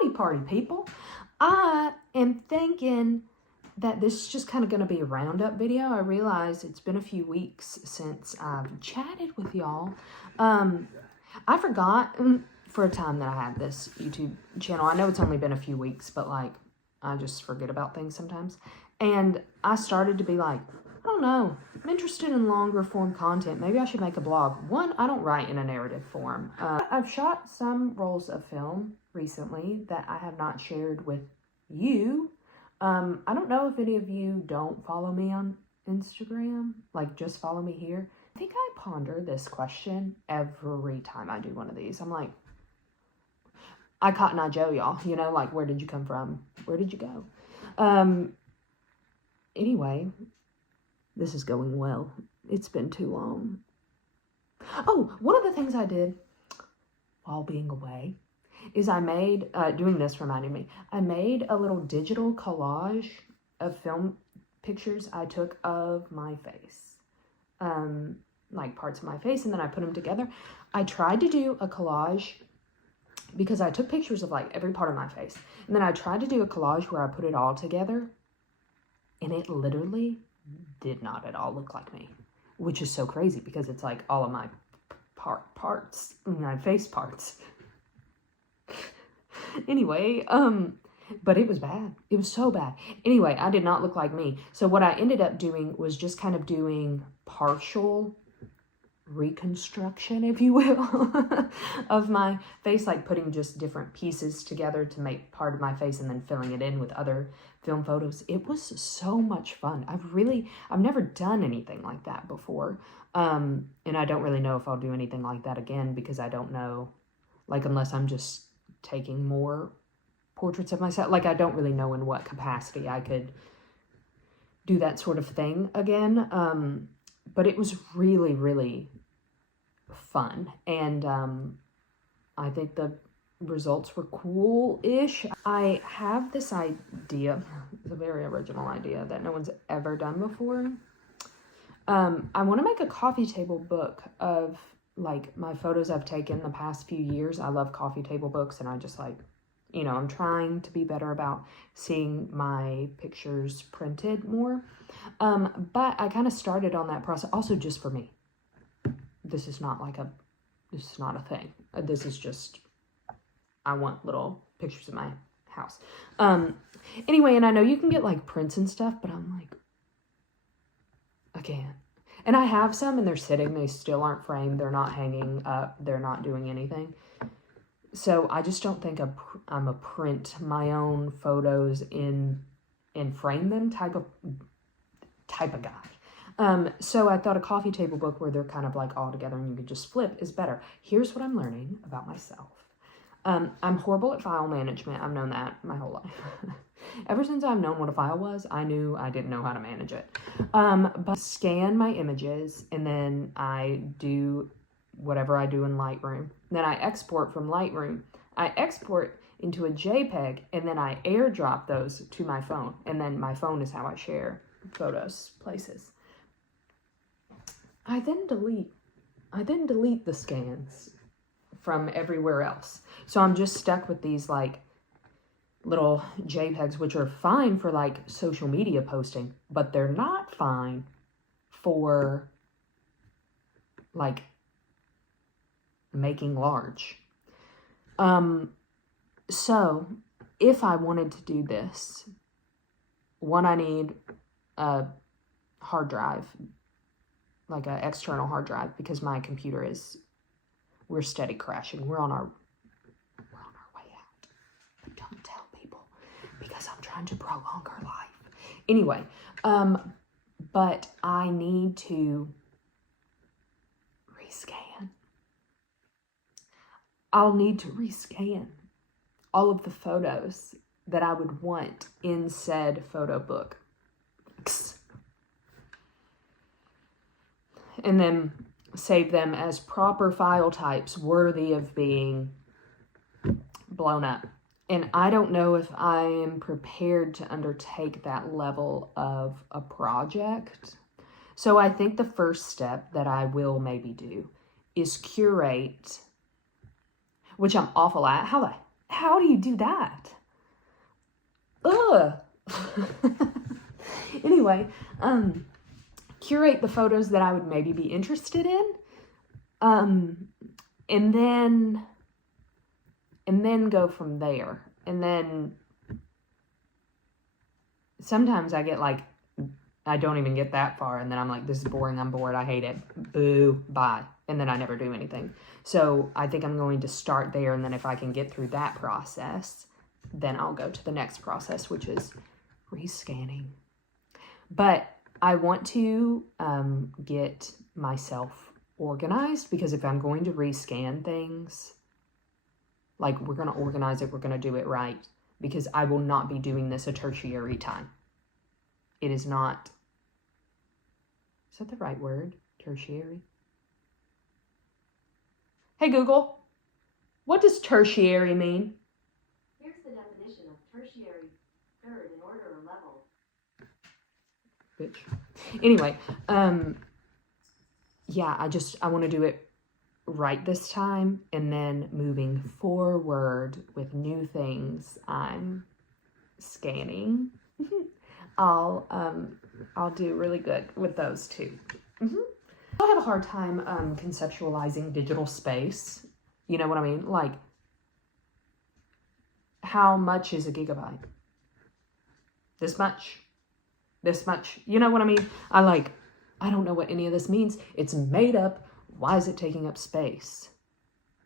Howdy party, people. I am thinking that this is just kind of going to be a roundup video. I realize it's been a few weeks since I've chatted with y'all. I forgot for a time that I had this YouTube channel. I know it's only been a few weeks, but like, I just forget about things sometimes. And I started to be like, I don't know, I'm interested in longer form content. Maybe I should make a blog. One, I don't write in a narrative form. I've shot some rolls of film recently that I have not shared with you. I don't know if any of you don't follow me on Instagram, like just follow me here. I think I ponder this question every time I do one of these. I'm like, I Cotton Eye Joe, y'all, you know, like, where did you come from? Where did you go? Anyway, this is going well. It's been too long. Oh, one of the things I did while being away is I made, doing this reminded me, I made a little digital collage of film pictures I took of my face. Like parts of my face, and then I put them together. I tried to do a collage because I took pictures of like every part of my face. And then I tried to do a collage where I put it all together, and it literally did not at all look like me, which is so crazy because it's like all of my parts, my face parts. Anyway, but it was bad. It was so bad. Anyway, I did not look like me. So what I ended up doing was just kind of doing partial reconstruction, if you will, of my face, like putting just different pieces together to make part of my face and then filling it in with other film photos. It was so much fun. I've never done anything like that before. And I don't really know if I'll do anything like that again because I don't know, like, unless I'm just taking more portraits of myself. Like, I don't really know in what capacity I could do that sort of thing again. But it was really, really fun. And I think the results were cool-ish. I have this idea, it's a very original idea that no one's ever done before. I want to make a coffee table book of like my photos I've taken the past few years. I love coffee table books, and I just like, you know, I'm trying to be better about seeing my pictures printed more. But I kind of started on that process also just for me. This is not a thing. This is just, I want little pictures of my house. Anyway, and I know you can get like prints and stuff, but I'm like, I can't. And I have some and they're sitting, they still aren't framed. They're not hanging up. They're not doing anything. So I just don't think I'm a print my own photos in and frame them type of guy. So I thought a coffee table book where they're kind of like all together and you could just flip is better. Here's what I'm learning about myself. I'm horrible at file management. I've known that my whole life. Ever since I've known what a file was, I knew I didn't know how to manage it. But scan my images and then I do whatever I do in Lightroom. Then I export from Lightroom. I export into a JPEG and then I airdrop those to my phone. And then my phone is how I share photos, places. I then delete the scans from everywhere else. So I'm just stuck with these like little JPEGs, which are fine for like social media posting, but they're not fine for like making large. So if I wanted to do this, one, I need a hard drive, like an external hard drive, because my computer we're steady crashing. We're on our way out. But don't tell people because I'm trying to prolong our life. Anyway, but I need to rescan. I'll need to rescan all of the photos that I would want in said photo book. And then save them as proper file types worthy of being blown up. And I don't know if I am prepared to undertake that level of a project. So I think the first step that I will maybe do is curate, which I'm awful at. How how do you do that? Ugh. Anyway, curate the photos that I would maybe be interested in. And then go from there. And then sometimes I get like, I don't even get that far. And then I'm like, this is boring. I'm bored. I hate it. Boo, bye. And then I never do anything. So I think I'm going to start there. And then if I can get through that process, then I'll go to the next process, which is rescanning. But I want to get myself organized, because if I'm going to rescan things, like, we're going to organize it, we're going to do it right, because I will not be doing this a tertiary time. It is not, is that the right word? Tertiary? Hey Google, what does tertiary mean? Here's the definition of tertiary: third in order or level. Bitch. Anyway, yeah, I want to do it right this time, and then moving forward with new things I'm scanning, I'll do really good with those too. I have a hard time conceptualizing digital space. You know what I mean? Like, how much is a gigabyte? This much. This much. You know what I mean? I don't know what any of this means. It's made up. Why is it taking up space?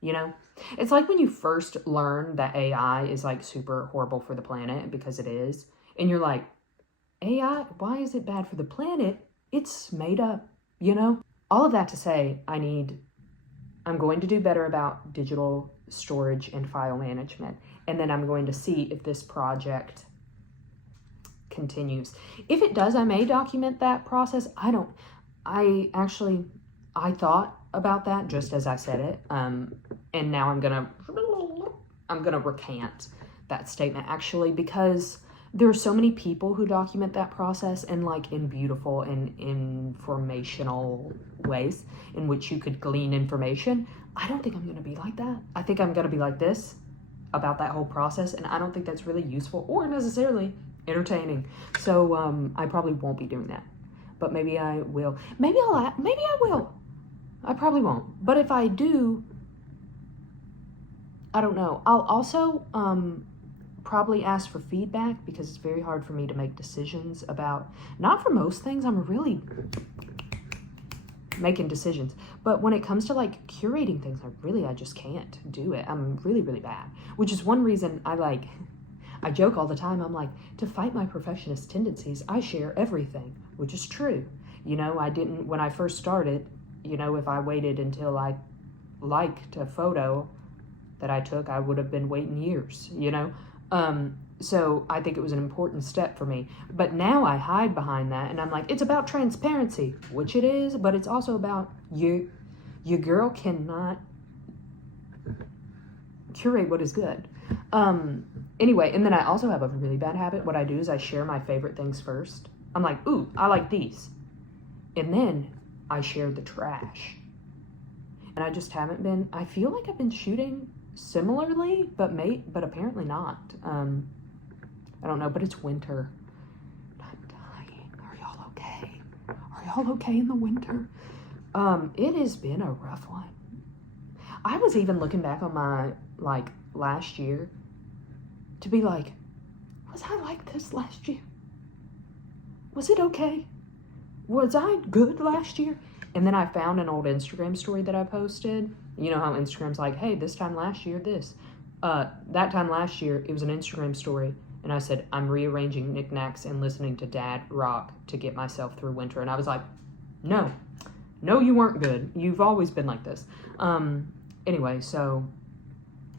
You know? It's like when you first learn that AI is like super horrible for the planet, because it is. And you're like, AI, why is it bad for the planet? It's made up, you know? All of that to say, I'm going to do better about digital storage and file management. And then I'm going to see if this project continues. If it does, I may document that process. I thought about that just as I said it. And now I'm gonna recant that statement, actually, because there are so many people who document that process in beautiful and informational ways in which you could glean information. I don't think I'm gonna be like that. I think I'm gonna be like this about that whole process, and I don't think that's really useful or necessarily entertaining. So I probably won't be doing that, but maybe I will. Maybe I will. I probably won't. But if I do, I don't know. I'll also probably ask for feedback, because it's very hard for me to make decisions about, not for most things, I'm really making decisions, but when it comes to like curating things, I just can't do it. I'm really, really bad, which is one reason I joke all the time. I'm like, to fight my perfectionist tendencies, I share everything, which is true. You know, I didn't, when I first started, you know, if I waited until I liked a photo that I took, I would have been waiting years, you know? So I think it was an important step for me. But now I hide behind that, and I'm like, it's about transparency, which it is, but it's also about you. Your girl cannot curate what is good. Anyway, and then I also have a really bad habit. What I do is I share my favorite things first. I'm like, ooh, I like these. And then I share the trash. And I just haven't been, I feel like I've been shooting similarly, but apparently not. I don't know, but it's winter. I'm dying. Are y'all okay? Are y'all okay in the winter? It has been a rough one. I was even looking back on my, last year to be like, was I like this last year? Was it okay? Was I good last year? And then I found an old Instagram story that I posted. You know how Instagram's like, hey, this time last year, this. That time last year, it was an Instagram story. And I said, I'm rearranging knickknacks and listening to dad rock to get myself through winter. And I was like, no, you weren't good. You've always been like this. Anyway, so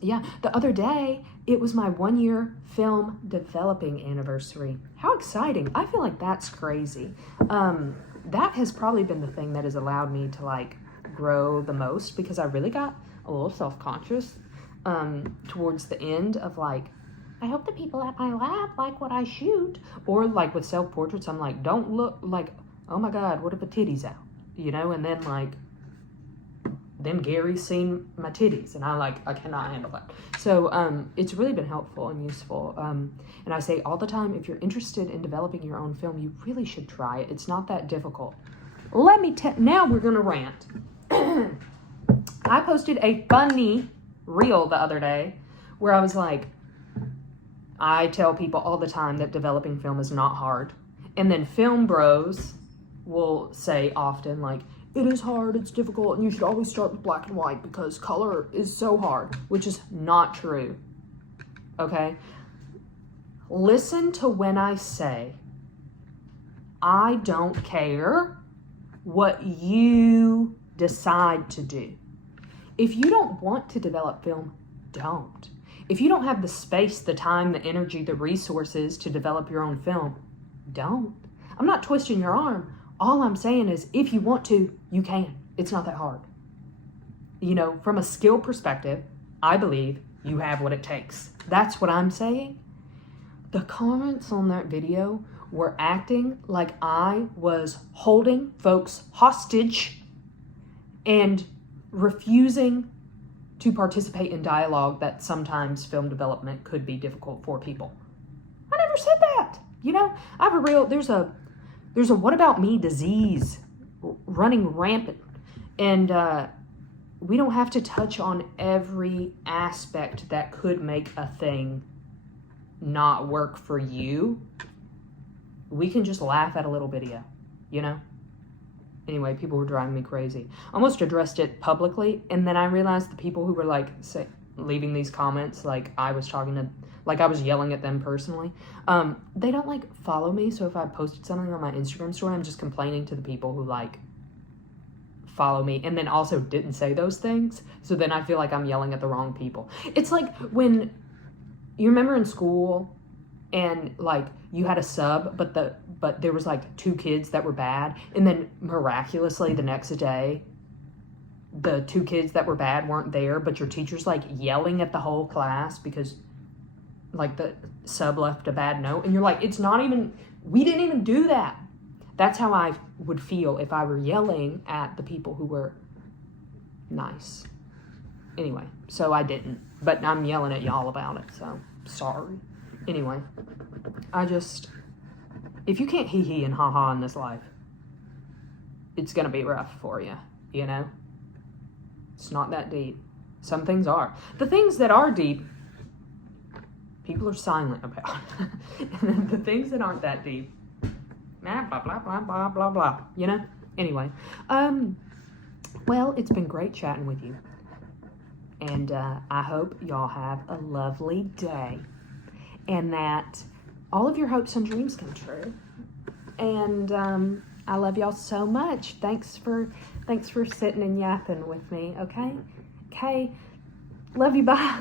yeah, the other day, it was my 1-year film developing anniversary. How exciting. I feel like that's crazy. That has probably been the thing that has allowed me to grow the most, because I really got a little self-conscious towards the end of I hope the people at my lab like what I shoot. Or with self-portraits, I'm like, don't look oh my God, what if a titty's out? You know, and then then Gary's seen my titties, and I cannot handle that. So it's really been helpful and useful. And I say all the time, if you're interested in developing your own film, you really should try it. It's not that difficult. Now we're gonna rant. I posted a funny reel the other day where I was like, I tell people all the time that developing film is not hard. And then film bros will say often, like, it is hard, it's difficult, and you should always start with black and white because color is so hard, which is not true. Okay? Listen to when I say, I don't care what you decide to do. If you don't want to develop film, don't. If you don't have the space, the time, the energy, the resources to develop your own film, don't. I'm not twisting your arm. All I'm saying is if you want to, you can. It's not that hard. You know, from a skill perspective, I believe you have what it takes. That's what I'm saying. The comments on that video were acting like I was holding folks hostage and refusing to participate in dialogue that sometimes film development could be difficult for people. I never said that. You know, I have there's a what about me disease running rampant. And we don't have to touch on every aspect that could make a thing not work for you. We can just laugh at a little video, you know? Anyway, people were driving me crazy. I almost addressed it publicly, and then I realized the people who were like leaving these comments, like I was yelling at them personally. They don't like follow me, so if I posted something on my Instagram story, I'm just complaining to the people who like follow me and then also didn't say those things. So then I feel like I'm yelling at the wrong people. It's like when you remember in school and like you had a sub, but there was like 2 kids that were bad, and then miraculously the next day the 2 kids that were bad weren't there, but your teacher's like yelling at the whole class because like the sub left a bad note, and you're like, we didn't even do that. That's how I would feel if I were yelling at the people who were nice. Anyway, so I didn't, but I'm yelling at y'all about it, so sorry. Anyway, if you can't hee-hee and ha-ha in this life, it's gonna be rough for you, you know? It's not that deep. Some things are. The things that are deep, people are silent about. And then the things that aren't that deep, blah, blah, blah, blah, blah, blah, you know? Anyway, well, it's been great chatting with you. And I hope y'all have a lovely day. And that all of your hopes and dreams come true. And I love y'all so much. Thanks for sitting and yapping with me, okay? Okay. Love you, bye.